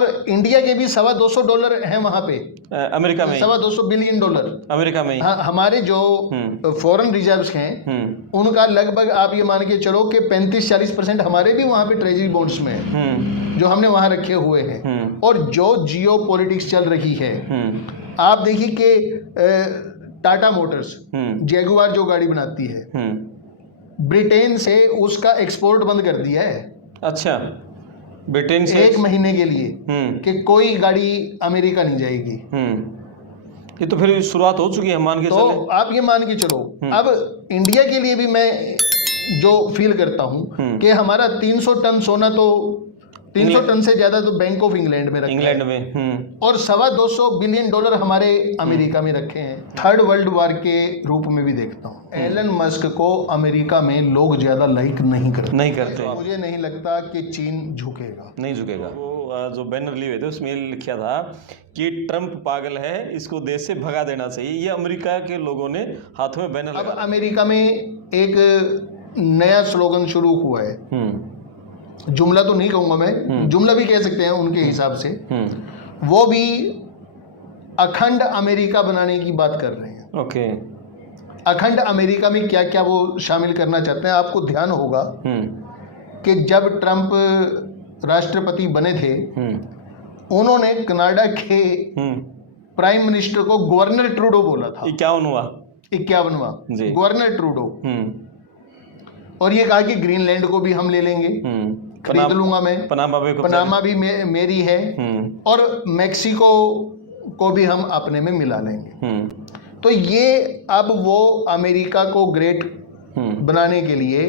और इंडिया के भी $225 हैं वहां पे, अमेरिका में, $225 बिलियन अमेरिका में। हाँ, हमारे जो फॉरेन रिजर्व्स हैं उनका लगभग आप ये मान के चलो कि 35-40% हमारे भी वहां पे ट्रेजरी बॉन्ड्स में है जो हमने वहां रखे हुए हैं। और जो जियो पॉलिटिक्स चल रही है, आप देखिए कि टाटा मोटर्स जैगुआर जो गाड़ी बनाती है, ब्रिटेन से उसका एक्सपोर्ट बंद कर दिया है। अच्छा, ब्रिटेन से 1 महीने के लिए कि कोई गाड़ी अमेरिका नहीं जाएगी। ये तो फिर शुरुआत हो चुकी है, मान के तो चले। आप ये मान के चलो, अब इंडिया के लिए भी मैं जो फील करता हूं कि हमारा 300 टन सोना, तो 300 टन से ज्यादा तो बैंक ऑफ इंग्लैंड में रखा इंग्लैंड है। में और $225 बिलियन हमारे अमेरिका में रखे हैं। थर्ड वर्ल्ड वॉर के रूप में भी देखता हूँ, एलन मस्क को अमेरिका में लोग ज्यादा लाइक नहीं करते। मुझे नहीं लगता कि चीन झुकेगा, नहीं झुकेगा। वो जो बैनर लिए हुए थे उसमें लिखा था कि ट्रम्प पागल है, इसको देश से भगा देना चाहिए। ये अमेरिका के लोगों ने हाथों में बैनर अब अमेरिका में एक नया स्लोगन शुरू हुआ है, जुमला तो नहीं कहूंगा मैं, जुमला भी कह सकते हैं उनके हिसाब से। वो भी अखंड अमेरिका बनाने की बात कर रहे हैं। ओके। अखंड अमेरिका में क्या क्या वो शामिल करना चाहते हैं, आपको ध्यान होगा कि जब ट्रंप राष्ट्रपति बने थे, उन्होंने कनाडा के प्राइम मिनिस्टर को गवर्नर ट्रूडो बोला था। 51वां गवर्नर ट्रूडो। और ये कहा कि ग्रीनलैंड को भी हम ले लेंगे, खरीद लूंगा मैं, पनामा भी मेरी है, और मेक्सिको को भी हम अपने में मिला लेंगे। तो ये अब वो अमेरिका को ग्रेट बनाने के लिए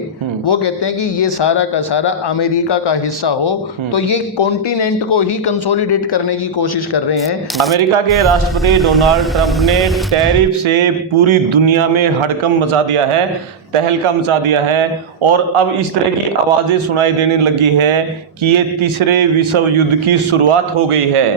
वो कहते हैं कि ये सारा का सारा अमेरिका का हिस्सा हो, तो ये कॉन्टिनेंट को ही कंसोलिडेट करने की कोशिश कर रहे हैं। अमेरिका के राष्ट्रपति डोनाल्ड ट्रंप ने टैरिफ से पूरी दुनिया में हड़कंप मचा दिया है, तहलका मचा दिया है, और अब इस तरह की आवाजें सुनाई देने लगी है कि ये तीसरे विश्व युद्ध की शुरुआत हो गई है।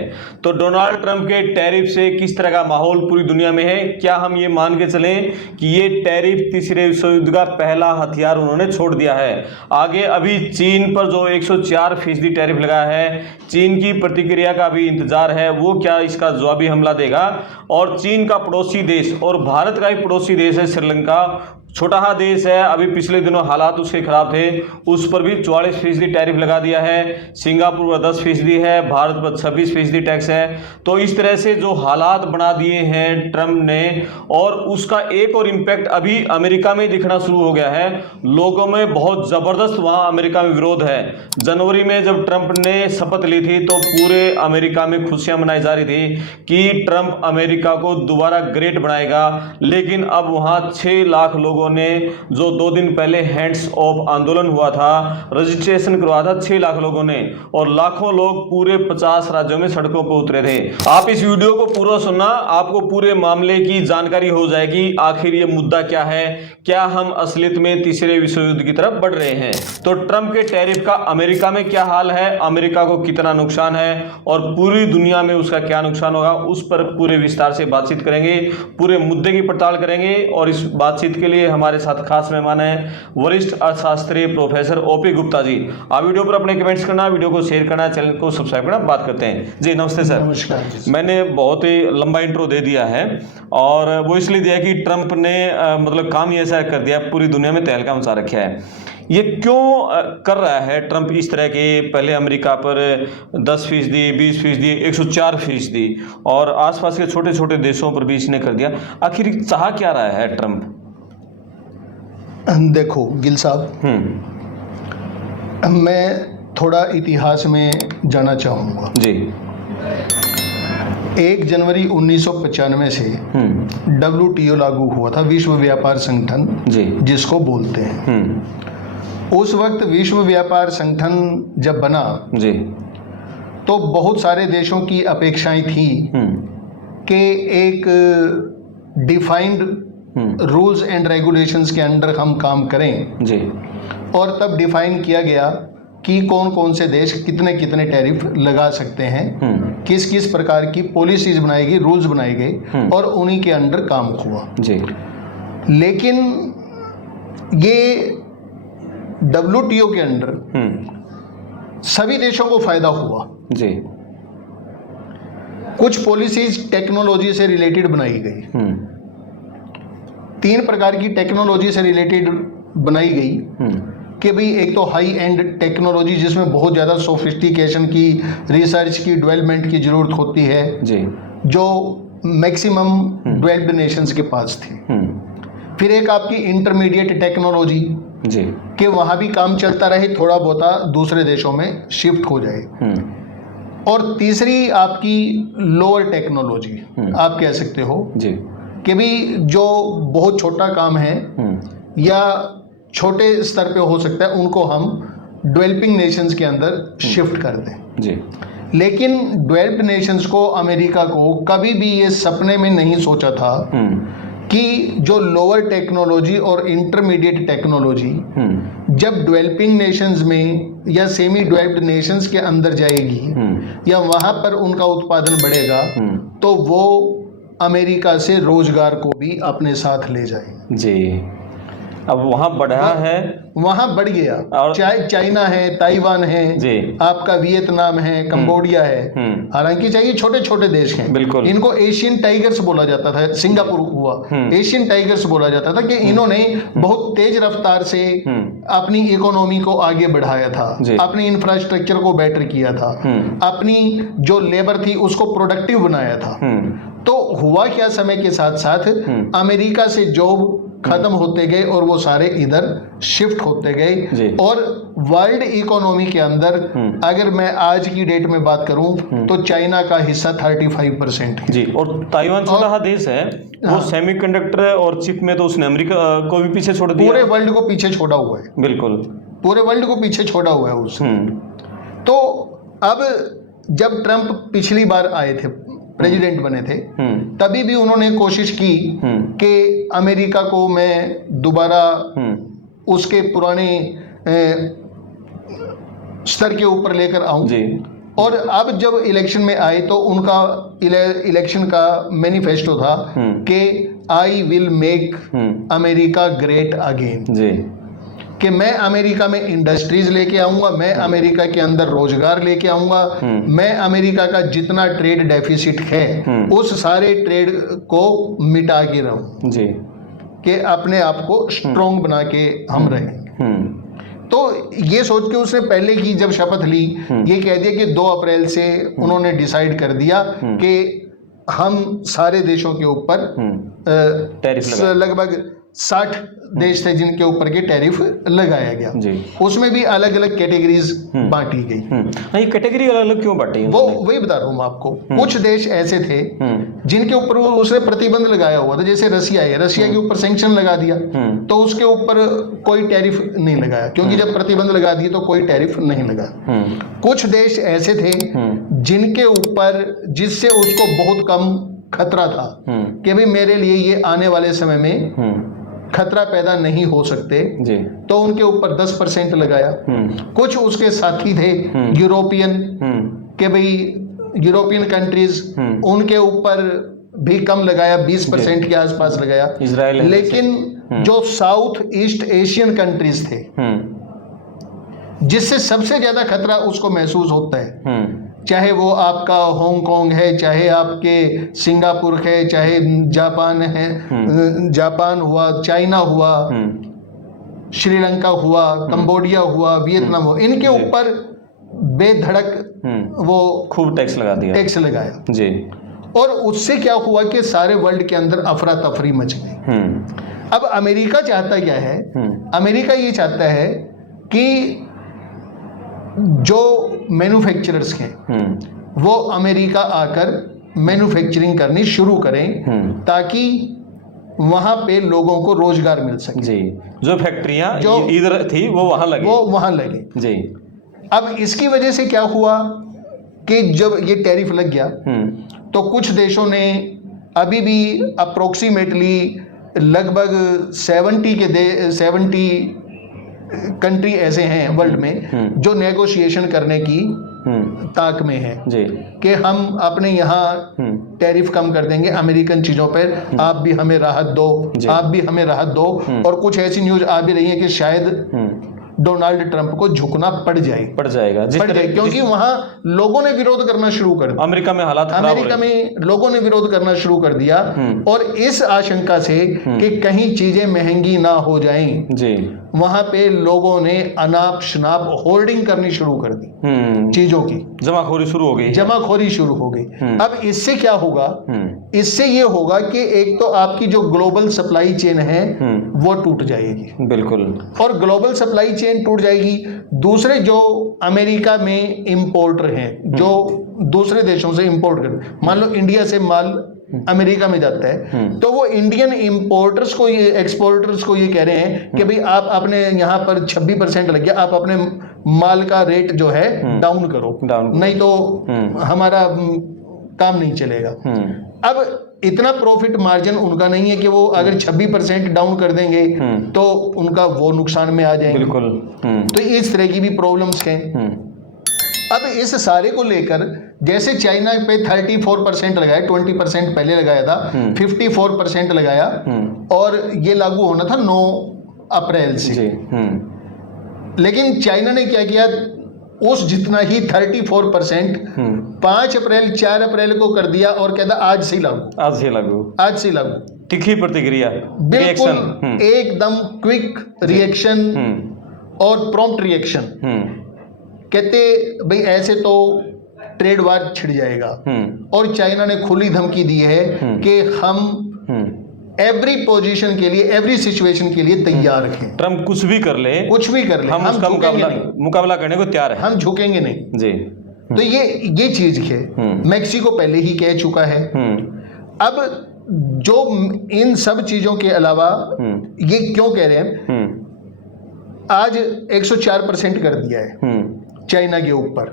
तो डोनाल्ड ट्रंप के टैरिफ से किस तरह का माहौल पूरी दुनिया में है? क्या हम ये मान के चलें कि ये टैरिफ तीसरे विश्व युद्ध का पहला हथियार उन्होंने छोड़ दिया है? आगे अभी चीन पर जो 104% टैरिफ लगा है, चीन की प्रतिक्रिया का भी इंतजार है, वो क्या इसका जवाबी हमला देगा? और चीन का पड़ोसी देश और भारत का ही पड़ोसी देश है श्रीलंका, छोटा हा देश है, अभी पिछले दिनों हालात उसके खराब थे, उस पर भी 44% टैरिफ लगा दिया है। सिंगापुर पर 10% है, भारत पर 26% टैक्स है। तो इस तरह से जो हालात बना दिए हैं ट्रंप ने, और उसका एक और इम्पैक्ट अभी अमेरिका में दिखना शुरू हो गया है। लोगों में बहुत जबरदस्त वहां अमेरिका में विरोध है। जनवरी में जब ट्रंप ने शपथ ली थी तो पूरे अमेरिका में खुशियां मनाई जा रही थी कि ट्रंप अमेरिका को दोबारा ग्रेट बनाएगा, लेकिन अब वहां 6 लाख लोगों ने, जो 2 दिन पहले हैंड्स ऑफ आंदोलन हुआ था, रजिस्ट्रेशन करवाया था 6 लाख लोगों ने, और लाखों लोग पूरे 50 राज्यों में सड़कों पर उतरे थे। आप इस वीडियो को पूरा सुनना, आपको पूरे मामले की जानकारी हो जाएगी, आखिर ये मुद्दा क्या है, क्या हम असलियत में तीसरे विश्व युद्ध की तरफ बढ़ रहे हैं। तो ट्रंप के टैरिफ का अमेरिका में क्या हाल है, अमेरिका को कितना नुकसान है, और पूरी दुनिया में उसका क्या नुकसान होगा, उस पर पूरे विस्तार से बातचीत करेंगे, पूरे मुद्दे की पड़ताल करेंगे। और इस बातचीत के लिए हमारे साथ खास मेहमान हैं वरिष्ठ अर्थशास्त्री प्रोफेसर ओपी गुप्ता जी। आप वीडियो पर अपने कमेंट्स करना, वीडियो को शेयर करना, चैनल को सब्सक्राइब करना। बात करते हैं जी। नमस्ते सर। नमस्कार। मैंने बहुत ही लंबा इंट्रो दे दिया है, और वो इसलिए दिया कि ट्रंप ने मतलब काम ही ऐसा कर दिया, पूरी दुनिया में तहलका मचा रखा है। ये क्यों कर रहा है ट्रंप इस तरह के? पहले अमेरिका पर 10%, 20%, 104%, और आसपास के छोटे छोटे देशों पर भी इसने कर दिया। आखिर चाह क्या रहा है ट्रंप? देखो गिल साहब, मैं थोड़ा इतिहास में जाना चाहूँगा जी। 1 जनवरी 1995 से WTO लागू हुआ था, विश्व व्यापार संगठन जी, जिसको बोलते हैं। उस वक्त विश्व व्यापार संगठन जब बना जी, तो बहुत सारे देशों की अपेक्षाएं थी कि एक डिफाइंड रूल्स एंड रेगुलेशंस के अंडर हम काम करें जी। और तब डिफाइन किया गया कि कौन कौन से देश कितने कितने टैरिफ लगा सकते हैं, किस किस प्रकार की पॉलिसीज बनाई गई, रूल्स बनाए गए, और उन्हीं के अंडर काम हुआ जी। लेकिन ये WTO के अंडर सभी देशों को फायदा हुआ जी। कुछ पॉलिसीज टेक्नोलॉजी से रिलेटेड बनाई गई। 3 प्रकार की टेक्नोलॉजी से रिलेटेड बनाई गई कि भाई एक तो हाई एंड टेक्नोलॉजी जिसमें बहुत ज़्यादा सोफिस्टिकेशन की, रिसर्च की, डेवलपमेंट की ज़रूरत होती है जी, जो मैक्सिमम डेवलप्ड नेशंस के पास थी। फिर एक आपकी इंटरमीडिएट टेक्नोलॉजी जी, कि वहाँ भी काम चलता रहे, थोड़ा बहुत दूसरे देशों में शिफ्ट हो जाए। और तीसरी आपकी लोअर टेक्नोलॉजी आप कह सकते हो जी, कि भी जो बहुत छोटा काम है या छोटे स्तर पे हो सकता है, उनको हम डेवलपिंग नेशंस के अंदर शिफ्ट कर दें जी। लेकिन डेवलप्ड नेशंस को, अमेरिका को कभी भी ये सपने में नहीं सोचा था कि जो लोअर टेक्नोलॉजी और इंटरमीडिएट टेक्नोलॉजी जब डेवलपिंग नेशंस में या सेमी डेवलप्ड नेशंस के अंदर जाएगी या वहाँ पर उनका उत्पादन बढ़ेगा तो वो अमेरिका से रोजगार को भी अपने साथ ले जाए जी। अब वहाँ बढ़ा है, वहाँ बढ़ गया, और चाइना है, ताइवान है जी, आपका वियतनाम है, कंबोडिया है। हालांकि चाहिए छोटे छोटे देश हैं, बिल्कुल, इनको एशियन टाइगर्स बोला जाता था। सिंगापुर हुआ एशियन टाइगर्स बोला जाता था कि इन्होंने बहुत तेज रफ्तार से अपनी इकोनॉमी को आगे बढ़ाया था, अपनी इंफ्रास्ट्रक्चर को बेटर किया था, अपनी जो लेबर थी उसको प्रोडक्टिव बनाया था। तो हुआ क्या, समय के साथ साथ अमेरिका से जॉब खत्म होते गए और वो सारे इधर शिफ्ट होते गए। और वर्ल्ड इकोनॉमी के अंदर अगर मैं आज की डेट में बात करूं तो चाइना का हिस्सा 35% है जी। और ताइवान छोटा देश है, वो सेमीकंडक्टर और चिप में तो उसने अमेरिका को भी पीछे छोड़ दिया, पूरे वर्ल्ड को पीछे छोड़ा हुआ है, बिल्कुल पूरे वर्ल्ड को पीछे छोड़ा हुआ है उसने। तो अब जब ट्रंप पिछली बार आए थे, प्रेसिडेंट बने थे, तभी भी उन्होंने कोशिश की कि अमेरिका को मैं दोबारा उसके पुराने स्तर के ऊपर लेकर आऊं। और अब जब इलेक्शन में आए तो उनका इलेक्शन का मैनिफेस्टो था कि I will make America great again ji, कि मैं अमेरिका में इंडस्ट्रीज लेके आऊंगा, मैं अमेरिका के अंदर रोजगार लेके आऊंगा, मैं अमेरिका का जितना ट्रेड डेफिसिट है उस सारे ट्रेड को मिटा के रहूं जी, कि अपने आप को स्ट्रॉन्ग बना के हम रहें। तो ये सोच के उसने पहले की जब शपथ ली, ये कह दिया कि 2 अप्रैल से उन्होंने डिसाइड कर दिया कि हम सारे देशों के ऊपर लगभग 60 देश थे जिनके ऊपर के टैरिफ लगाया गया जी। उसमें भी अलग अलग कैटेगरीज बांटी गई। ये कैटेगरी अलग अलग क्यों बांटी? वो वही बता रहा हूँ मैं आपको। कुछ देश ऐसे थे जिनके ऊपर उसने प्रतिबंध लगाया हुआ था, जैसे रसिया है, रसिया के ऊपर सैंक्शन लगा दिया तो उसके ऊपर कोई टैरिफ नहीं लगाया, क्योंकि जब प्रतिबंध लगा दिए तो कोई टैरिफ नहीं लगा। कुछ देश ऐसे थे जिनके ऊपर, जिससे उसको बहुत कम खतरा था कि भाई मेरे लिए ये आने वाले समय में खतरा पैदा नहीं हो सकते जी, तो उनके ऊपर 10% लगाया। कुछ उसके साथी थे यूरोपियन, के भाई यूरोपियन कंट्रीज, उनके ऊपर भी कम लगाया, 20% के आसपास लगाया। इजराइल, लेकिन जो साउथ ईस्ट एशियन कंट्रीज थे जिससे सबसे ज्यादा खतरा उसको महसूस होता है, चाहे वो आपका हांगकांग है, चाहे आपके सिंगापुर है, चाहे जापान है, जापान हुआ, चाइना हुआ, श्रीलंका हुआ, कंबोडिया हुआ, वियतनाम हुआ, इनके ऊपर बेधड़क वो खूब टैक्स लगा दिया, टैक्स लगाया जी। और उससे क्या हुआ कि सारे वर्ल्ड के अंदर अफरा तफरी मच गई। अब अमेरिका चाहता क्या है? अमेरिका ये चाहता है कि जो मैन्युफैक्चरर्स हैं वो अमेरिका आकर मैन्युफैक्चरिंग करनी शुरू करें ताकि वहां पे लोगों को रोजगार मिल सके जी। जो फैक्ट्रियां जो इधर थी वो वहां लगे जी। अब इसकी वजह से क्या हुआ कि जब ये टैरिफ लग गया तो कुछ देशों ने अभी भी अप्रोक्सीमेटली लगभग 70 कंट्री ऐसे हैं वर्ल्ड में जो नेगोशिएशन करने की ताक में है कि हम अपने यहाँ टैरिफ कम कर देंगे अमेरिकन चीजों पर, आप भी हमें राहत दो, आप भी हमें राहत दो। और कुछ ऐसी न्यूज आ भी रही है कि शायद डोनाल्ड ट्रंप को झुकना पड़ जाएगा क्योंकि वहां लोगों ने विरोध करना शुरू कर दिया। अमेरिका में हालात खराब हो रहे हैं। अमेरिका में लोगों ने विरोध करना शुरू कर दिया और इस आशंका से कि कहीं चीजें महंगी ना हो जाएं जी, वहां पे लोगों ने अनाप शनाप होर्डिंग करनी शुरू कर दी, चीजों की जमाखोरी शुरू हो गई। अब इससे क्या होगा? इससे ये होगा कि एक तो आपकी जो ग्लोबल सप्लाई चेन है वो टूट जाएगी, बिल्कुल, और ग्लोबल सप्लाई चेन टूट जाएगी। दूसरे जो अमेरिका में इंपोर्टर हैं, जो दूसरे देशों से इंपोर्ट कर, मान लो इंडिया से माल अमेरिका में जाता है, तो वो इंडियन इंपोर्टर्स को, ये एक्सपोर्टर्स को ये कह रहे हैं कि भाई आप अपने यहाँ पर 26% लग गया, आप अपने माल का रेट जो है डाउन करो, नहीं तो हमारा काम नहीं चलेगा। अब इतना प्रॉफिट मार्जिन उनका नहीं है कि वो अगर 26% डाउन कर देंगे तो उनका वो नुकसान में आ जाएंगे। बिल्कुल। तो इस तरह की भी प्रॉब्लम्स हैं। अब इस सारे को लेकर जैसे चाइना पे 34% लगाया, 20% पहले लगाया था, 54% लगाया और ये लागू होना था 9 अप्रैल से। लेकिन चाइना ने क्या किया, उस जितना ही 34% 5 अप्रैल 4 अप्रैल को कर दिया और कहता आज से लागू। तीखी प्रतिक्रिया, बिल्कुल एकदम क्विक रिएक्शन और प्रॉम्प्ट रिएक्शन। कहते भाई ऐसे तो ट्रेड वार छिड़ जाएगा, और चाइना ने खुली धमकी दी है कि हम एवरी पोजीशन के लिए, एवरी सिचुएशन के लिए तैयार हैं। ट्रम्प कुछ भी कर ले, हम उसका मुकाबला करने को तैयार है, हम झुकेंगे नहीं जी। तो ये चीज है। मैक्सिको पहले ही कह चुका है। अब जो इन सब चीजों के अलावा ये क्यों कह रहे हैं, आज 104% कर दिया है चाइना के ऊपर।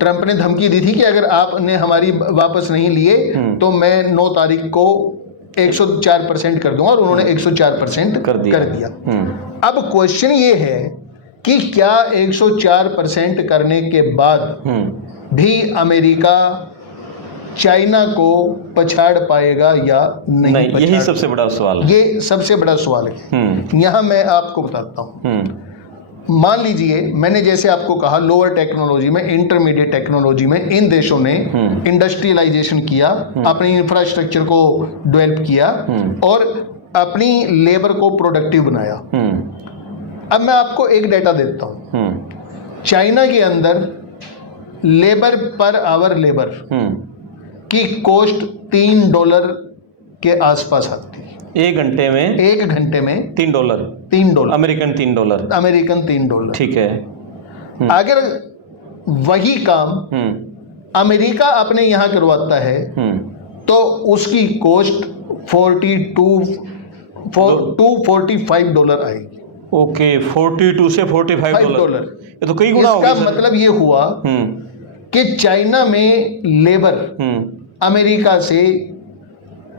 ट्रंप ने धमकी दी थी कि अगर आपने हमारी वापस नहीं लिए तो मैं 9 तारीख को 104% कर दूंगा, और उन्होंने 104% कर दिया। अब क्वेश्चन ये है कि क्या 104% करने के बाद भी अमेरिका चाइना को पछाड़ पाएगा या नहीं? यही सबसे बड़ा सवाल है। ये सबसे बड़ा सवाल है। यहां मैं आपको बताता हूं। मान लीजिए मैंने जैसे आपको कहा, लोअर टेक्नोलॉजी में, इंटरमीडिएट टेक्नोलॉजी में इन देशों ने इंडस्ट्रियलाइजेशन किया, अपनी इंफ्रास्ट्रक्चर को डेवलप किया और अपनी लेबर को प्रोडक्टिव बनाया। अब मैं आपको एक डेटा देता हूं। चाइना के अंदर लेबर पर आवर लेबर की कॉस्ट $3 के आसपास आती है। एक घंटे में $3, अमेरिकन $3। ठीक है। अगर वही काम अमेरिका अपने यहां करवाता है तो उसकी कॉस्ट $45 आएगी। ओके, 42 से $45। ये तो कई गुना हो गया। इसका मतलब ये हुआ कि चाइना में लेबर अमेरिका से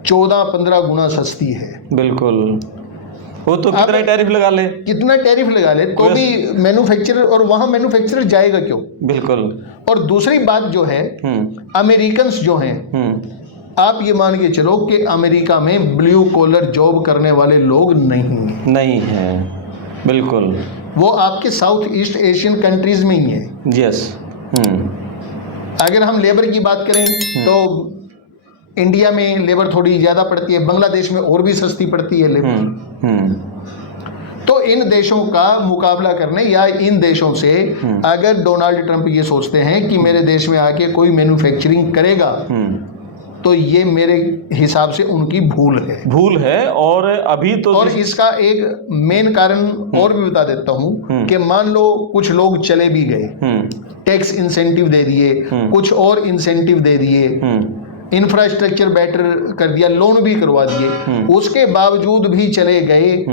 14-15 गुना सस्ती है। बिल्कुल। वो तो कितना टैरिफ लगा ले तो भी मैन्युफैक्चरर, और वहां मैन्युफैक्चरर जाएगा क्यों? बिल्कुल। और दूसरी बात जो है, अमेरिकन्स जो हैं, आप ये मान के चलो कि अमेरिका में ब्लू कॉलर जॉब करने वाले लोग नहीं हैं। बिल्कुल। वो आपके साउथ ईस्ट एशियन कंट्रीज में ही है। यस। अगर हम लेबर की बात करें तो इंडिया में लेबर थोड़ी ज्यादा पड़ती है, बांग्लादेश में और भी सस्ती पड़ती है लेबर। तो इन देशों का मुकाबला करने, या इन देशों से अगर डोनाल्ड ट्रंप ये सोचते हैं कि मेरे देश में आके कोई मैन्युफैक्चरिंग करेगा, तो ये मेरे हिसाब से उनकी भूल है। और अभी तो, और इसका एक मेन कारण और भी बता देता हूं कि मान लो कुछ लोग चले भी गए, टैक्स इंसेंटिव दे दिए, कुछ और इंसेंटिव दे दिए, इंफ्रास्ट्रक्चर बेटर कर दिया, लोन भी करवा दिए, उसके बावजूद भी चले गए,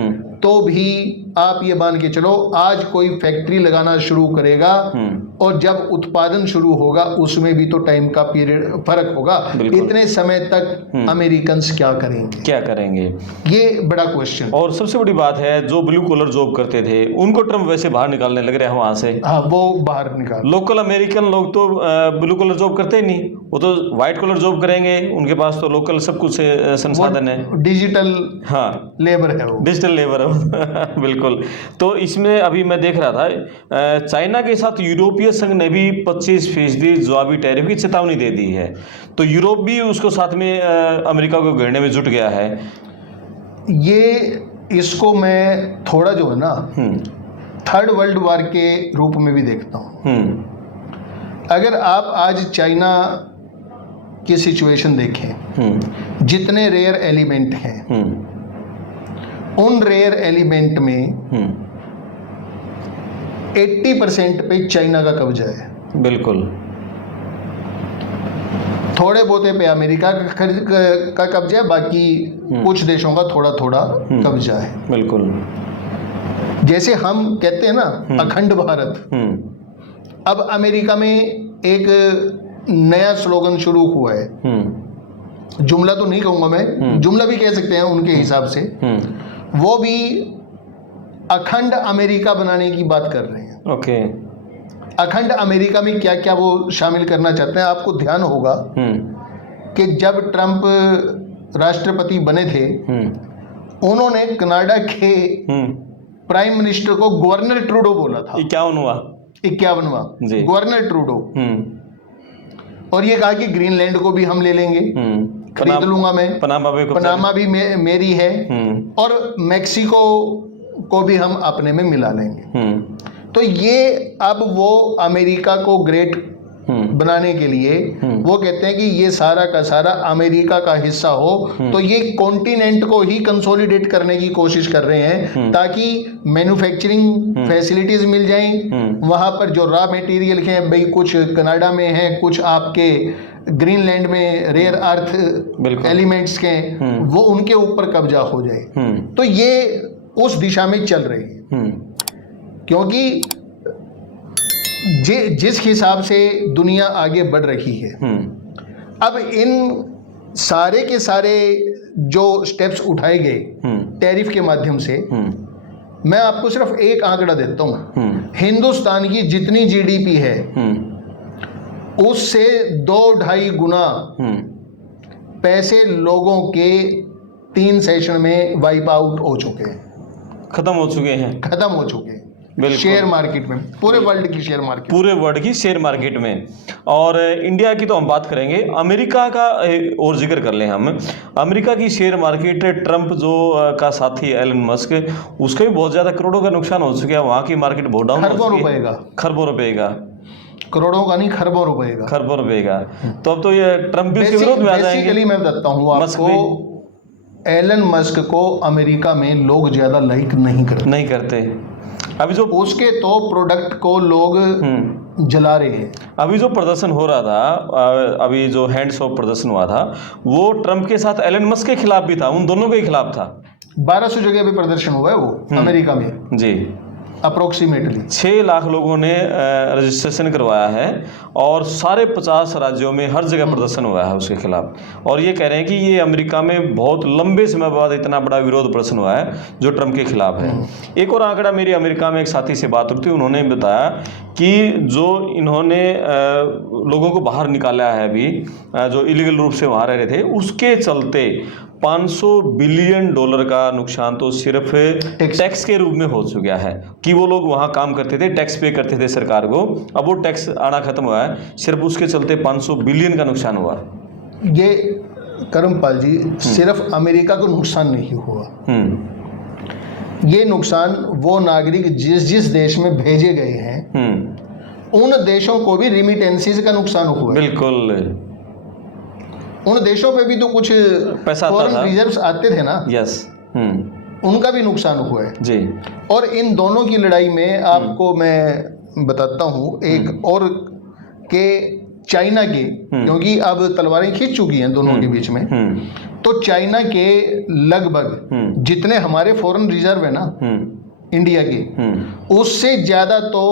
तो भी आप ये मान के चलो आज कोई फैक्ट्री लगाना शुरू करेगा और जब उत्पादन शुरू होगा उसमें भी तो टाइम का पीरियड फर्क होगा। इतने समय तक अमेरिकन्स क्या करेंगे? ये बड़ा क्वेश्चन। और सबसे बड़ी बात है, जो ब्लू कॉलर जॉब करते थे उनको ट्रम्प वैसे बाहर निकालने लग रहे हैं वहां से। हाँ, वो बाहर निकाल। लोकल अमेरिकन लोग तो ब्लू कॉलर जॉब करते ही नहीं, वो तो व्हाइट कॉलर जॉब करेंगे। उनके पास तो लोकल सब कुछ संसाधन है, डिजिटल लेबर है, वो डिजिटल लेबर है। बिल्कुल। बिल्कुल। तो इसमें अभी मैं देख रहा था चाइना के साथ यूरोपीय संघ ने भी 25% जवाबी टैरिफ की चेतावनी दे दी है, तो यूरोप भी उसको साथ में अमेरिका को घेरने में जुट गया है। इसको मैं थोड़ा जो है ना थर्ड वर्ल्ड वॉर के रूप में भी देखता हूँ। अगर आप आज चाइना की सिचुएशन देखें, जितने रेयर एलिमेंट हैं, उन रेयर एलिमेंट में 80% पे चाइना का कब्जा है। बिल्कुल। थोड़े बहुते पे अमेरिका का कब्जा है, बाकी कुछ देशों का थोड़ा थोड़ा कब्जा है। बिल्कुल। जैसे हम कहते हैं ना अखंड भारत, अब अमेरिका में एक नया स्लोगन शुरू हुआ है, जुमला तो नहीं कहूंगा मैं, जुमला भी कह सकते हैं उनके हिसाब से, वो भी अखंड अमेरिका बनाने की बात कर रहे हैं। ओके। अखंड अमेरिका में क्या क्या वो शामिल करना चाहते हैं। आपको ध्यान होगा कि जब ट्रंप राष्ट्रपति बने थे, उन्होंने कनाडा के प्राइम मिनिस्टर को गवर्नर ट्रूडो बोला था। 51वां गवर्नर ट्रूडो, और ये कहा कि ग्रीनलैंड को भी हम ले लेंगे, खरीद लूंगा मैं, पनामा भी मेरी है, और मेक्सिको को भी हम अपने में मिला लेंगे। तो ये अब वो अमेरिका को ग्रेट बनाने के लिए वो कहते हैं कि ये सारा का सारा अमेरिका का हिस्सा हो, तो ये कॉन्टिनेंट को ही कंसोलिडेट करने की कोशिश कर रहे हैं, ताकि मैन्युफैक्चरिंग फैसिलिटीज मिल जाएं। वहां पर जो रॉ मटेरियल हैं भाई, कुछ कनाडा में है, कुछ आपके ग्रीनलैंड में रेयर अर्थ एलिमेंट्स के, वो उनके ऊपर कब्जा हो जाए। तो ये उस दिशा में चल रही है, क्योंकि जिस हिसाब से दुनिया आगे बढ़ रही है, अब इन सारे के सारे जो स्टेप्स उठाए गए टैरिफ के माध्यम से, मैं आपको सिर्फ एक आंकड़ा देता हूं। हिंदुस्तान की जितनी जीडीपी है उससे 2-2.5 गुना पैसे लोगों के 3 सेशन में वाइप आउट हो चुके हैं, खत्म हो चुके हैं शेयर मार्केट में, पूरे वर्ल्ड की शेयर मार्केट में। और इंडिया की तो हम बात करेंगे, अमेरिका का और जिक्र कर लें हम। अमेरिका की शेयर मार्केट, ट्रंप जो का साथी एलन मस्क, उसका भी बहुत ज़्यादा करोड़ों का नुकसान हो चुका है। वहाँ की मार्केट बहुत डाउन हो चुकी है। खरबों रुपए का, करोड़ों का नहीं, खरबों रुपए का। तो अब तो ये ट्रंप भी उसके विरोध में आ जाएंगे। बेसिकली मैं बताता हूँ आपको, एलन मस्क को अमेरिका में लोग ज़्यादा लाइक नहीं करते। अभी जो उसके तो प्रोडक्ट को लोग जला रहे हैं। अभी जो प्रदर्शन हो रहा था, अभी जो हैंड्स ऑफ प्रदर्शन हुआ था, वो ट्रंप के साथ एलन मस्क के खिलाफ भी था, उन दोनों के खिलाफ था। 1200 जगह पे प्रदर्शन हुआ है वो अमेरिका में जी। अप्रोक्सीमेटली 6 लाख लोगों ने रजिस्ट्रेशन करवाया है, और सारे 50 राज्यों में हर जगह प्रदर्शन हुआ है उसके खिलाफ। और ये कह रहे हैं कि ये अमेरिका में बहुत लंबे समय बाद इतना बड़ा विरोध प्रदर्शन हुआ है जो ट्रंप के खिलाफ है। एक और आंकड़ा, मेरी अमेरिका में एक साथी से बात हुई थी, उन्होंने बताया कि जो इन्होंने लोगों को बाहर निकाला है अभी, जो इलीगल रूप से वहाँ रह रहे थे, उसके चलते $500 बिलियन का नुकसान तो सिर्फ टैक्स के रूप में हो चुका है। कि वो लोग वहाँ काम करते थे, टैक्स पे करते थे सरकार को, अब वो टैक्स आना खत्म हुआ है, सिर्फ उसके चलते 500 बिलियन का नुकसान हुआ। ये करमपाल जी, सिर्फ अमेरिका को नुकसान नहीं हुआ, ये नुकसान वो नागरिक जिस देश में भेजे गए हैं उन देशों को भी रिमिटेंसीज का नुकसान हुआ। बिल्कुल, उन देशों पे भी तो कुछ पैसा फॉरेन रिजर्व्स आते थे ना। यस। उनका भी नुकसान हुआ है जी। और इन दोनों की लड़ाई में आपको मैं बताता हूँ एक और के चाइना के, क्योंकि अब तलवारें खींच चुकी हैं दोनों के बीच में, तो चाइना के लगभग जितने हमारे फॉरेन रिजर्व है ना इंडिया के, उससे ज़्यादा तो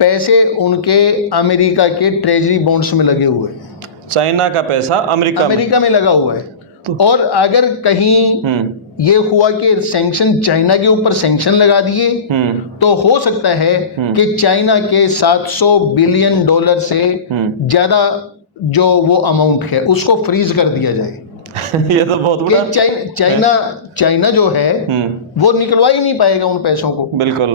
पैसे उनके अमेरिका के ट्रेजरी बॉन्ड्स में लगे हुए हैं। चाइना का पैसा अमेरिका में लगा हुआ है। तो और अगर कहीं ये हुआ कि सैंक्शन, चाइना के ऊपर सैंक्शन लगा दिए, तो हो सकता है कि चाइना के $700 बिलियन से ज्यादा जो वो अमाउंट है उसको फ्रीज कर दिया जाए। ये तो बहुत बड़ा चाइना जो है वो निकलवा ही नहीं पाएगा उन पैसों को। बिल्कुल।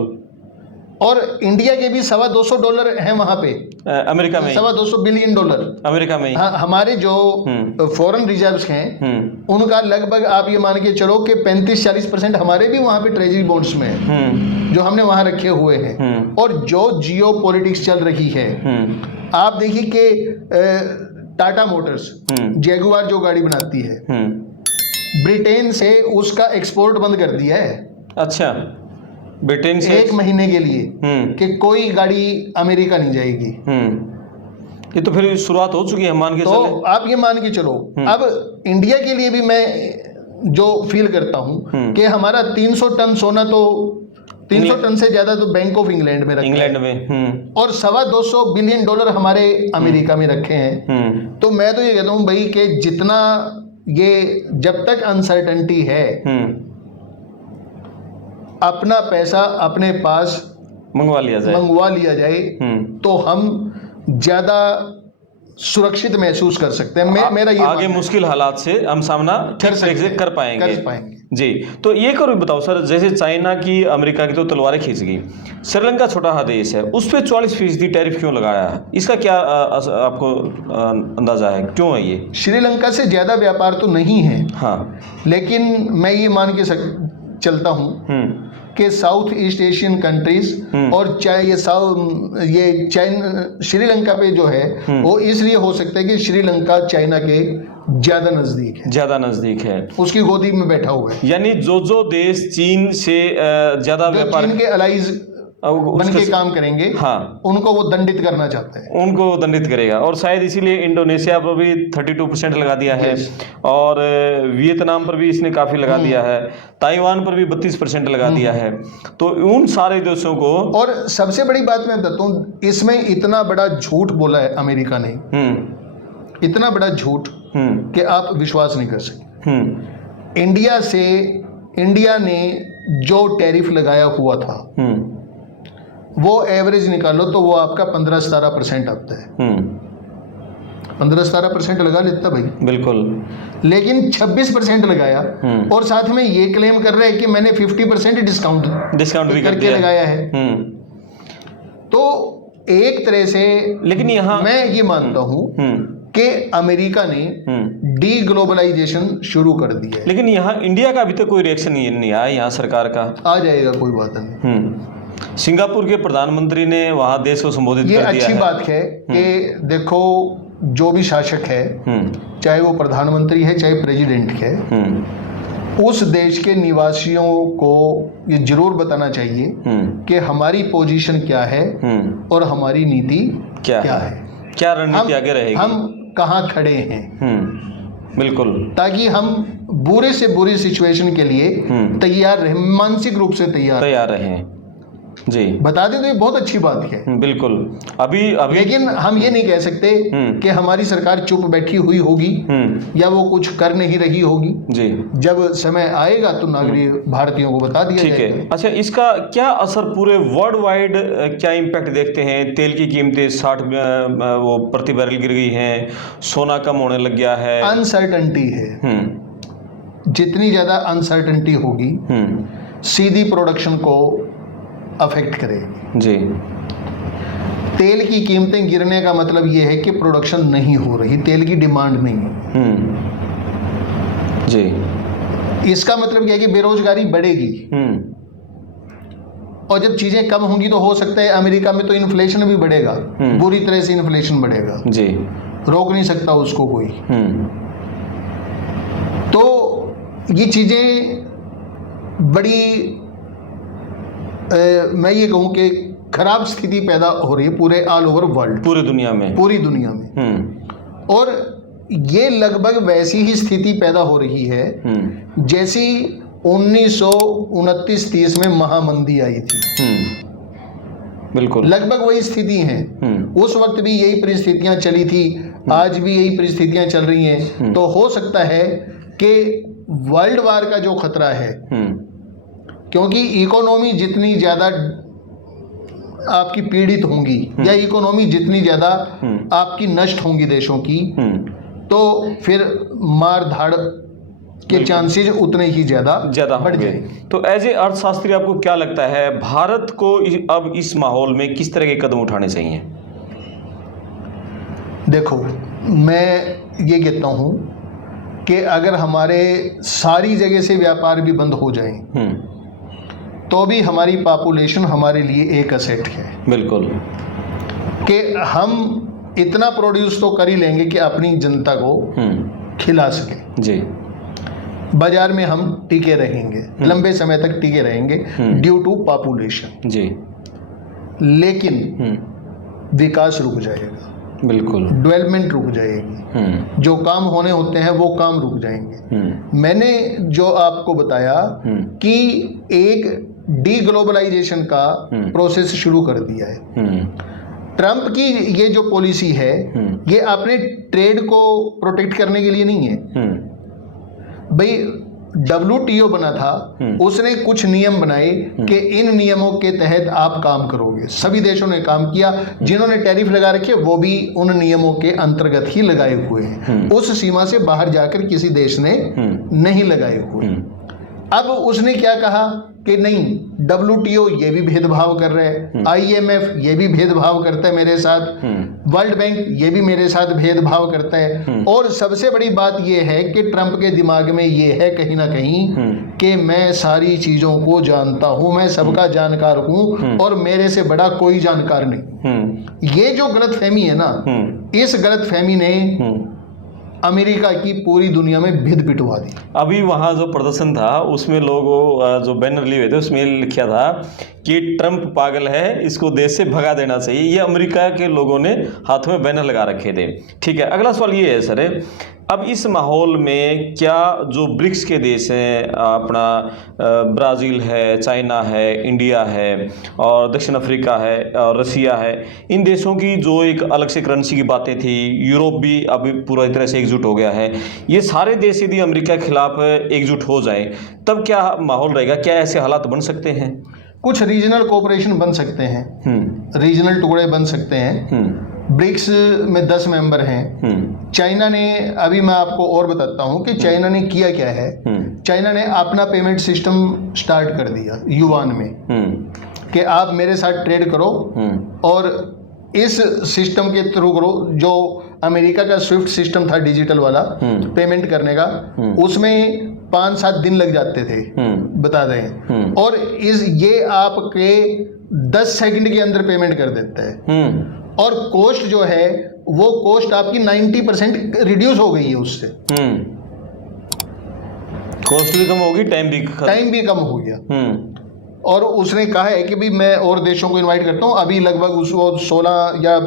और इंडिया के भी $250 हैं वहां पे, अमेरिका में $250 बिलियन अमेरिका में। हाँ, हमारे जो फॉरेन रिजर्व्स हैं उनका लगभग आप ये मान के चलो कि 35-40% हमारे भी वहां पे ट्रेजरी बॉन्ड्स में है जो हमने वहां रखे हुए हैं। और जो जियो पॉलिटिक्स चल रही है, आप देखिए कि टाटा मोटर्स जैगुआर जो गाड़ी बनाती है, ब्रिटेन से उसका एक्सपोर्ट बंद कर दिया है। अच्छा, ब्रिटेन से 1 महीने के लिए कि कोई गाड़ी अमेरिका नहीं जाएगी। ये तो फिर शुरुआत हो चुकी है, मान के तो चले। आप ये मान के चलो। अब इंडिया के लिए भी मैं जो फील करता हूं कि हमारा 300 टन सोना, तो 300 टन से ज्यादा तो बैंक ऑफ इंग्लैंड में रखा इंग्लैंड है। में और $250 बिलियन हमारे अमेरिका में रखे हैं। तो मैं तो ये कहता हूं भाई कि जितना ये जब तक अनसर्टेनिटी है, अपना पैसा अपने पास मंगवा लिया जाए तो हम ज्यादा सुरक्षित महसूस कर सकते हैं। मेरा ये आगे मुश्किल हालात से हम सामना कर पाएंगे। जी, तो ये करो बताओ सर, जैसे चाइना की अमेरिका की तो तलवारें खींच गई, श्रीलंका छोटा सा देश है, उस पर 44% टैरिफ क्यों लगाया है? इसका क्या आपको अंदाजा है, क्यों है ये? श्रीलंका से ज्यादा व्यापार तो नहीं है, हाँ, लेकिन मैं ये मान के चलता हूँ कि साउथ ईस्ट एशियन कंट्रीज और ये चाइना श्रीलंका पे जो है वो इसलिए हो सकता है कि श्रीलंका चाइना के ज्यादा नजदीक है, उसकी गोदी में बैठा हुआ है। यानी जो देश चीन से ज्यादा व्यापार, चीन के अलाइज बन के काम करेंगे, हाँ, उनको वो दंडित करना चाहता है, उनको दंडित करेगा। और शायद इसीलिए इंडोनेशिया पर भी 32% लगा दिया है, और वियतनाम पर भी इसने काफी लगा दिया है, ताइवान पर भी 32% लगा दिया है। तो उन सारे देशों को, और सबसे बड़ी बात मैं बताता हूँ, इसमें इतना बड़ा झूठ बोला है अमेरिका ने, इतना बड़ा झूठ कि आप विश्वास नहीं कर सकते। इंडिया ने जो टैरिफ लगाया हुआ था वो एवरेज निकालो तो वो आपका 15-17% आता है। 15-17% लगा लेता भाई, बिल्कुल, लेकिन 26% लगाया और साथ में ये क्लेम कर रहे हैं कि मैंने 50% डिस्काउंट भी करके लगाया है। तो एक तरह से, लेकिन यहाँ मैं ये मानता हूं कि अमेरिका ने डी ग्लोबलाइजेशन शुरू कर दिया है, लेकिन यहाँ इंडिया का अभी तक कोई रिएक्शन नहीं आया, यहाँ सरकार का आ जाएगा, कोई बात नहीं। सिंगापुर के प्रधानमंत्री ने वहां देश को संबोधित कर दिया है। ये अच्छी बात है कि देखो, जो भी शासक है, चाहे वो प्रधानमंत्री है चाहे प्रेसिडेंट है, उस देश के निवासियों को ये जरूर बताना चाहिए कि हमारी पोजीशन क्या है और हमारी नीति क्या है, क्या रणनीति आगे रहेगी, हम कहाँ खड़े हैं। बिल्कुल, ताकि हम बुरे से बुरी सिचुएशन के लिए तैयार रहें, मानसिक रूप से तैयार रहें। जी, बता दें तो ये बहुत अच्छी बात है। बिल्कुल, अभी लेकिन हम ये नहीं कह सकते कि हमारी सरकार चुप बैठी हुई होगी या वो कुछ कर नहीं रही होगी। जी, जब समय आएगा तो नागरिक भारतीयों को बता दिया जाएगा। ठीक है। अच्छा, इसका क्या असर पूरे वर्ल्ड वाइड, क्या इम्पैक्ट देखते हैं? तेल की कीमतें 60 वो प्रति बैरल गिर गई हैं, सोना कम होने लग गया है, अनसर्टेनिटी है। जितनी ज्यादा अनसर्टेनिटी होगी सीधी प्रोडक्शन को अफेक्ट करेगी। जी, तेल की कीमतें गिरने का मतलब यह है कि प्रोडक्शन नहीं हो रही, तेल की डिमांड नहीं है। जी, इसका मतलब क्या है कि बेरोजगारी बढ़ेगी, और जब चीजें कम होंगी तो हो सकता है अमेरिका में तो इन्फ्लेशन भी बढ़ेगा, बुरी तरह से इन्फ्लेशन बढ़ेगा। जी, रोक नहीं सकता उसको कोई। तो ये चीजें बड़ी मैं ये कहूं कि खराब स्थिति पैदा हो रही है पूरे ऑल ओवर वर्ल्ड, पूरी दुनिया में। और ये लगभग वैसी ही स्थिति पैदा हो रही है जैसी 1929-30 में महामंदी आई थी। बिल्कुल, लगभग वही स्थिति है। उस वक्त भी यही परिस्थितियां चली थी, आज भी यही परिस्थितियां चल रही हैं। तो हो सकता है कि वर्ल्ड वार का जो खतरा है, क्योंकि इकोनॉमी जितनी ज़्यादा आपकी पीड़ित होंगी या इकोनॉमी जितनी ज़्यादा आपकी नष्ट होंगी देशों की, तो फिर मार धाड़ के चांसेस उतने ही ज्यादा बढ़ होंगे। जाएंगे। तो एज ए अर्थशास्त्री आपको क्या लगता है, भारत को अब इस माहौल में किस तरह के कदम उठाने चाहिए? देखो, मैं ये कहता हूं कि अगर हमारे सारी जगह से व्यापार भी बंद हो जाए तो भी हमारी पॉपुलेशन हमारे लिए एक असेट है। बिल्कुल, कि हम इतना प्रोड्यूस तो कर ही लेंगे कि अपनी जनता को खिला सके जी। बाजार में हम टिके रहेंगे, लंबे समय तक टिके रहेंगे ड्यू टू पॉपुलेशन जी। लेकिन विकास रुक जाएगा, बिल्कुल, डेवलपमेंट रुक जाएगी, जो काम होने होते हैं वो काम रुक जाएंगे। मैंने जो आपको बताया कि एक डीग्लोबलाइजेशन का प्रोसेस शुरू कर दिया है। ट्रंप की ये जो पॉलिसी है ये अपने ट्रेड को प्रोटेक्ट करने के लिए नहीं है भाई। WTO बना था, उसने कुछ नियम बनाए कि इन नियमों के तहत आप काम करोगे। सभी देशों ने काम किया, जिन्होंने टैरिफ लगा रखे वो भी उन नियमों के अंतर्गत ही लगाए हुए हैं, उस सीमा से बाहर जाकर किसी देश ने नहीं लगाए हुए। अब उसने क्या कहा कि नहीं, WTO ये भी भेदभाव कर रहे हैं, IMF ये भी भेदभाव करता है मेरे साथ, वर्ल्ड बैंक ये भी मेरे साथ भेदभाव करता है। और सबसे बड़ी बात ये है कि ट्रंप के दिमाग में ये है कहीं ना कहीं कि मैं सारी चीजों को जानता हूं, मैं सबका जानकार हूं और मेरे से बड़ा कोई जानकार नहीं। ये जो गलतफहमी है ना, इस गलतफहमी ने अमेरिका की पूरी दुनिया में भिद पिटवा दी। अभी वहाँ जो प्रदर्शन था उसमें लोगों जो बैनर लिए हुए थे उसमें लिखा था कि ट्रंप पागल है, इसको देश से भगा देना चाहिए। ये अमेरिका के लोगों ने हाथों में बैनर लगा रखे थे। ठीक है, अगला सवाल ये है सर, अब इस माहौल में क्या जो ब्रिक्स के देश हैं, अपना ब्राज़ील है, चाइना है, इंडिया है और दक्षिण अफ्रीका है और रसिया है, इन देशों की जो एक अलग से करेंसी की बातें थी, यूरोप भी अभी पूरा तरह से एकजुट हो गया है, ये सारे देश यदि अमेरिका के खिलाफ एकजुट हो जाए तब क्या माहौल रहेगा? क्या ऐसे हालात बन सकते हैं? कुछ रीजनल कोऑपरेशन बन सकते हैं, रीजनल टुकड़े बन सकते हैं। ब्रिक्स में 10 मेंबर हैं। चाइना ने, अभी मैं आपको और बताता हूं कि चाइना ने किया क्या है। चाइना ने अपना पेमेंट सिस्टम स्टार्ट कर दिया युआन में कि आप मेरे साथ ट्रेड करो और इस सिस्टम के थ्रू करो। जो अमेरिका का स्विफ्ट सिस्टम था डिजिटल वाला पेमेंट करने का, उसमें 5-7 दिन लग जाते थे, बता दें, और ये आपके 10 सेकंड के अंदर पेमेंट कर देता है। और कॉस्ट जो है वो कॉस्ट आपकी 90% रिड्यूस हो गई है उससे। कॉस्ट भी कम होगी, टाइम भी कम हो गया। और उसने कहा है कि भी मैं और देशों को इनवाइट करता हूं। अभी लगभग उसको 16 या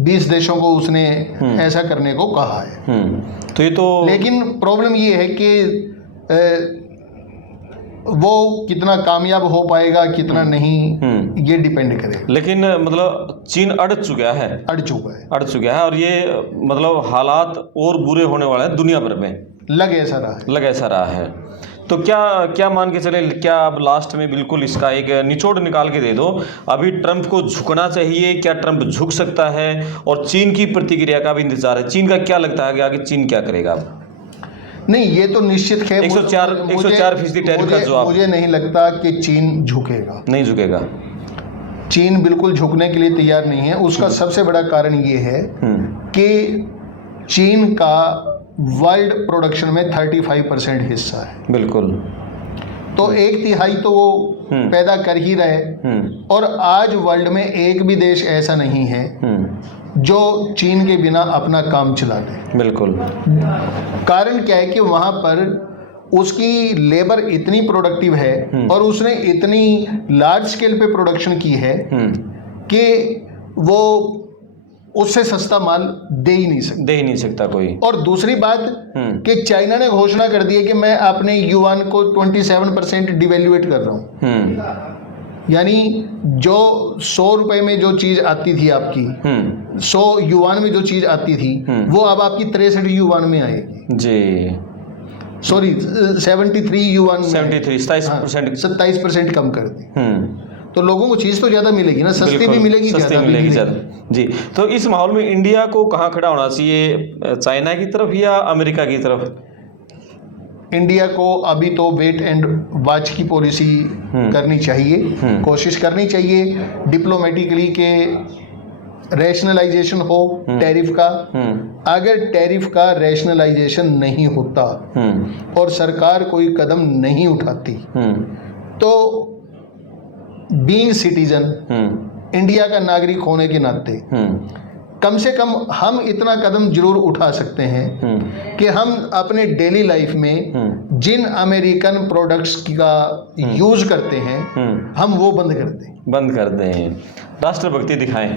20 देशों को उसने ऐसा करने को कहा है। तो ये तो, लेकिन प्रॉब्लम ये है कि वो कितना कामयाब हो पाएगा कितना नहीं, ये डिपेंड करेगा। लेकिन मतलब चीन अड़ चुका है और ये मतलब हालात और बुरे होने वाले हैं दुनिया भर में, लग ऐसा रहा है। तो क्या मान के चले, क्या अब लास्ट में बिल्कुल इसका एक निचोड़ निकाल के दे दो, अभी ट्रंप को झुकना चाहिए, क्या ट्रंप झुक सकता है? और चीन की प्रतिक्रिया का भी इंतजार है। चीन का क्या लगता है कि आगे चीन क्या करेगा? नहीं, ये तो निश्चित है 104% टैरिफ का जवाब। मुझे नहीं लगता कि चीन झुकेगा, नहीं झुकेगा। चीन बिल्कुल झुकने के लिए तैयार नहीं है। उसका सबसे बड़ा कारण ये है कि चीन का वर्ल्ड प्रोडक्शन में 35% हिस्सा है। बिल्कुल, तो 1/3 तो वो पैदा कर ही रहे। और आज वर्ल्ड में एक भी देश ऐसा नहीं है जो चीन के बिना अपना काम चला ले। बिल्कुल, कारण क्या है कि वहां पर उसकी लेबर इतनी प्रोडक्टिव है और उसने इतनी लार्ज स्केल पे प्रोडक्शन की है कि वो उससे सस्ता माल दे ही नहीं सकता कोई। और दूसरी बात कि चाइना ने घोषणा कर दी है कि मैं अपने युआन को 27% डिवैल्यूएट कर रहा हूं। यानी जो 100 रुपए में जो चीज आती थी आपकी, 100 युआन में जो चीज आती थी वो अब आपकी 63 युआन में आएगी जी। सॉरी 73 युआन, 27% 27% कम कर दी। तो लोगों को चीज़ तो ज़्यादा मिलेगी ना, सस्ती भी मिलेगी, सस्ती ज़्यादा भी मिलेगी मिलेगी। ज़्यादा। जी, तो इस माहौल में इंडिया को कहाँ खड़ा होना चाहिए, चाइना की तरफ या अमेरिका की तरफ? इंडिया को अभी तो वेट एंड वॉच की पॉलिसी करनी चाहिए, कोशिश करनी चाहिए डिप्लोमेटिकली के रैशनलाइजेशन हो टैरिफ का। अगर टैरिफ का रैशनलाइजेशन नहीं होता और सरकार कोई कदम नहीं उठाती तो बीइंग सिटीजन, इंडिया का नागरिक होने के नाते कम से कम हम इतना कदम जरूर उठा सकते हैं कि हम अपने डेली लाइफ में जिन अमेरिकन प्रोडक्ट्स का यूज करते हैं हम वो बंद कर दें, राष्ट्रभक्ति दिखाएं।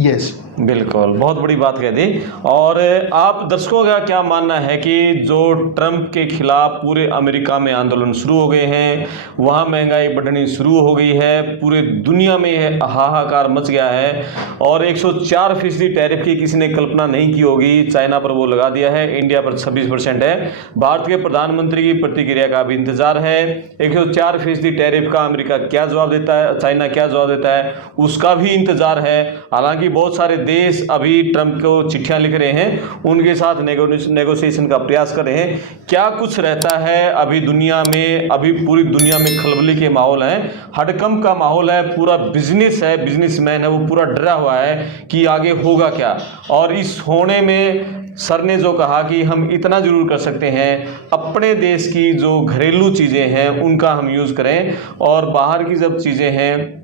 यस, बिल्कुल, बहुत बड़ी बात कह दी। और आप दर्शकों का क्या मानना है कि जो ट्रंप के खिलाफ पूरे अमेरिका में आंदोलन शुरू हो गए हैं, वहाँ महंगाई बढ़नी शुरू हो गई है, पूरे दुनिया में हाहाकार मच गया है और 104% टैरिफ की किसी ने कल्पना नहीं की होगी, चाइना पर वो लगा दिया है, इंडिया पर 26% है। भारत के प्रधानमंत्री की प्रतिक्रिया का भी इंतजार है। 104% टैरिफ का अमेरिका क्या जवाब देता है, चाइना क्या जवाब देता है, उसका भी इंतजार है। हालांकि बहुत सारे देश अभी ट्रंप को चिट्ठियां लिख रहे हैं, उनके साथ नेगोशिएशन का प्रयास कर रहे हैं। क्या कुछ रहता है अभी दुनिया में, अभी पूरी दुनिया में खलबली के माहौल है, हड़कंप का माहौल है, पूरा बिजनेस है, बिजनेसमैन है वो पूरा डरा हुआ है कि आगे होगा क्या। और इस होने में सर ने जो कहा कि हम इतना जरूर कर सकते हैं, अपने देश की जो घरेलू चीज़ें हैं उनका हम यूज़ करें और बाहर की जब चीज़ें हैं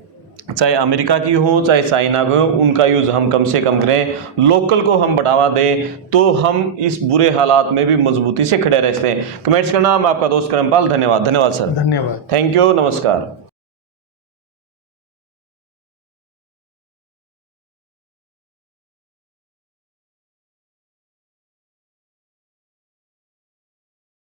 चाहे अमेरिका की हो चाहे चाइना की हो उनका यूज़ हम कम से कम करें, लोकल को हम बढ़ावा दें, तो हम इस बुरे हालात में भी मजबूती से खड़े रह सकते हैं। कमेंट्स करना। मैं आपका दोस्त करमपाल, धन्यवाद। धन्यवाद सर। धन्यवाद। थैंक यू, नमस्कार।